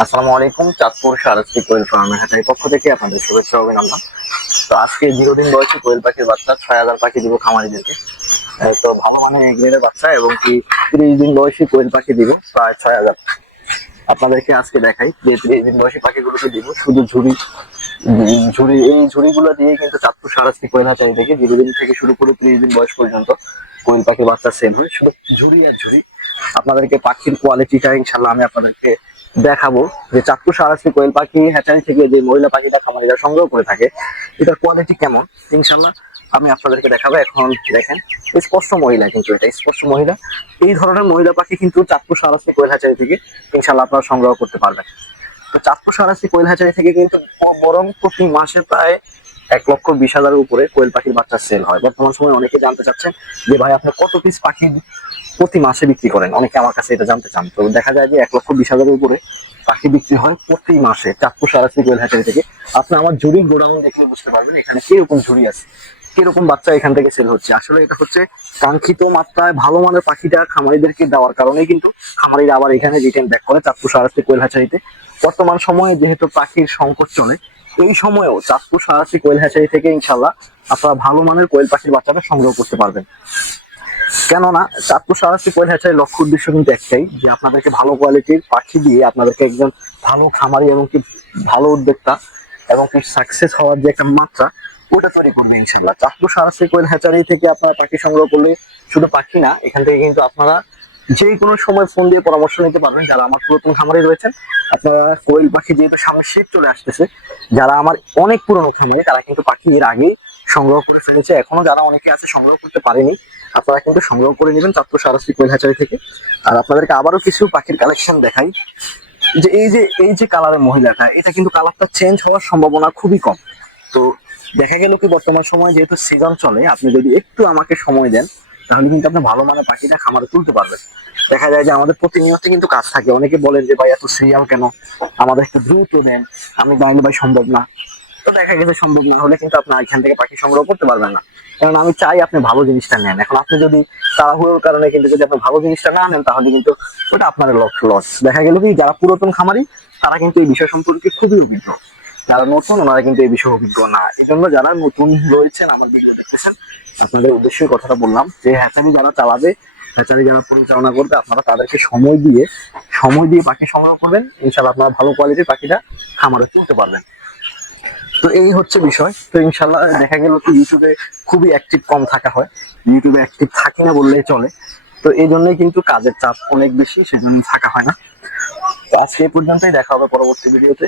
আসসালামু আলাইকুম। চাঁদপুর শারদী কোয়েল ফার্মের হাটের পক্ষ থেকে আপনাদের শুভেচ্ছা অভিনন্দন। তো আজকে 0 দিন বয়সী কোয়েল পাখির বাচ্চা 6,000 পাখি দিব খামারিদেরকে। তো ভালো মানের গ্রেডের বাচ্চা এবং কি 30 দিন বয়সী কোয়েল পাখি দিব প্রায় 6,000। আপনাদেরকে আজকে দেখাই যে 30 দিন বয়সী পাখিগুলোকে দিব শুধু ঝুড়ি ঝুড়ি এই ঝুড়িগুলো দিয়ে কিন্তু চাঁদপুর শারদী কোয়েল হাটারি থেকে 0 দিন থেকে শুরু করে 30 দিন বয়স পর্যন্ত কোয়েল পাখির বাচ্চা সেল হয়, শুধু ঝুড়ি আর ঝুড়ি। আপনাদেরকে পাখির কোয়ালিটিটা ইনশাল্লাহ আমি আপনাদেরকে দেখাবো যে চাঁদপুর শাহরাস্তি কোয়েল পাখি হ্যাচারি থেকে যে মহিলা পাখিটা খামারিরা সংগ্রহ করে থাকে এটার কোয়ালিটি কেমন ইনশাল্লাহ আমি আপনাদেরকে দেখাবো। এখন দেখেন স্পষ্ট মহিলা, কিন্তু এটা স্পষ্ট মহিলা। এই ধরনের মহিলা পাখি কিন্তু চাঁদপুর শাহরাস্তি কোয়েল হ্যাচারি থেকে ইনশাল্লাহ আপনারা সংগ্রহ করতে পারবেন। তো চাঁদপুর শাহরাস্তি কোয়েল হ্যাচারি থেকে কিন্তু বরং প্রতি মাসে প্রায় 1,20,000-এর উপরে কোয়েল পাখির বাচ্চা সেল হয়। বর্তমান সময়ে অনেকে জানতে চাচ্ছেন যে ভাই আপনি কত পিস পাখি প্রতি মাসে বিক্রি করেন, অনেকে আমার কাছে এটা জানতে চান। তো দেখা যায় যে 1,20,000-এর উপরে পাখি বিক্রি হয় প্রতি মাসে চাঁদপুর শাহরাস্তি কোয়েল হ্যাচারি থেকে। আপনি আমার ঝুড়ির গোডাউন দেখলে বুঝতে পারবেন এখানে কিরকম ঝুড়ি আছে, কিরকম বাচ্চা এখান থেকে সেল হচ্ছে। আসলে এটা হচ্ছে কাঙ্ক্ষিত মাত্রায় ভালো মানের পাখিটা খামারিদেরকে দেওয়ার কারণেই কিন্তু খামারিরা আবার এখানে রিটেন ব্যাক করে চাঁদপুর শাহরাস্তি কোয়েল হ্যাচারিতে। বর্তমান সময়ে যেহেতু পাখির সংকট চলে, এই সময়েও চাঁদপুর শাহরাস্তি কোয়েল হ্যাচারি থেকে ইনশাল্লাহ আপনারা ভালো মানের কোয়েল পাখির বাচ্চাটা সংগ্রহ করতে পারবেন। কেননা চাঁদপুর শাহরাস্তি কোয়েল হ্যাচারির লক্ষ্য উদ্দেশ্য কিন্তু একটাই, যে আপনাদেরকে ভালো কোয়ালিটির পাখি দিয়ে আপনাদেরকে একজন ভালো খামারি এবং কি ভালো উদ্যোক্তা এবং কি সাকসেস হওয়ার যে একটা মাত্রা ওটা তৈরি করবে ইনশাল্লাহ। চাঁদপুর শাহরাস্তি কোয়েল হ্যাচারি থেকে আপনারা পাখি সংগ্রহ করলে শুধু পাখি না, এখান থেকে কিন্তু আপনারা যে কোনো সময় ফোন দিয়ে পরামর্শ নিতে পারবেন। যারা আমার পুরাতন খামারি রয়েছেন, আপনারা কোয়েল পাখি যেহেতু সামনে শীত চলে আসতেছে, যারা আমার অনেক পুরনো খামারি তারা কিন্তু পাখি এর আগেই সংগ্রহ করে ফেলেছে। এখনো যারা অনেকে আছে সংগ্রহ করতে পারেনি, আপনারা কিন্তু সংগ্রহ করে নেবেন চাঁদপুর শাহরাস্তি কোয়েল হ্যাচারি থেকে। আর আপনাদেরকে আবারও কিছু পাখির কালেকশন দেখাই। যে এই যে কালারের মহিলাটা, এটা কিন্তু কালারটা চেঞ্জ হওয়ার সম্ভাবনা খুবই কম। তো দেখা গেল কি বর্তমান সময় যেহেতু সিজন চলে, আপনি যদি একটু আমাকে সময় দেন তাহলে কিন্তু আপনি ভালো মানের পাখিটা খামারে তুলতে পারবেন। দেখা যায় যে আমাদের প্রতিনিয়ত কিন্তু কাজ থাকে, অনেকে বলেন যে ভাই এত সিরিয়াল কেন, আমাদের একটু দ্রুত নেন। আমি বাইরে ভাই সম্ভব না। তো দেখা গেছে সম্ভব না হলে কিন্তু আপনি এখান থেকে পাখি সংগ্রহ করতে পারবেন না। কারণ আমি চাই আপনি ভালো জিনিসটা নেন। এখন আপনি যদি তাড়াহুড়োর কারণে কিন্তু যদি আপনি ভালো জিনিসটা না নেন তাহলে কিন্তু ওটা আপনার লস। দেখা গেল কি যারা পুরাতন খামারি তারা কিন্তু এই বিষয় সম্পর্কে খুবই অভিজ্ঞ, যারা নতুন ওনারা কিন্তু এই বিষয়ে অভিজ্ঞ না। এই জন্য যারা নতুন রয়েছেন আমার ভিডিও দেখতেছেন, আপনাদের উদ্দেশ্যে কথাটা বললাম যে হ্যাচারি যারা চালাবে, হ্যাচারি যারা পরিচালনা করবে, আপনারা তাদেরকে সময় দিয়ে পাখি সংগ্রহ করবেন। ইনশাল্লাহ আপনারা ভালো কোয়ালিটির পাখিটা খামারে তুলতে পারবেন। তো এই হচ্ছে বিষয়। তো ইনশাল্লাহ দেখা গেল কি ইউটিউবে খুবই অ্যাক্টিভ কম থাকা হয়, ইউটিউবে অ্যাক্টিভ থাকি না বললেই চলে। তো এই জন্যই কিন্তু কাজের চাপ অনেক বেশি, সেজন্য থাকা হয় না। তো আজকে এই পর্যন্তই, দেখা হবে পরবর্তী ভিডিওতে।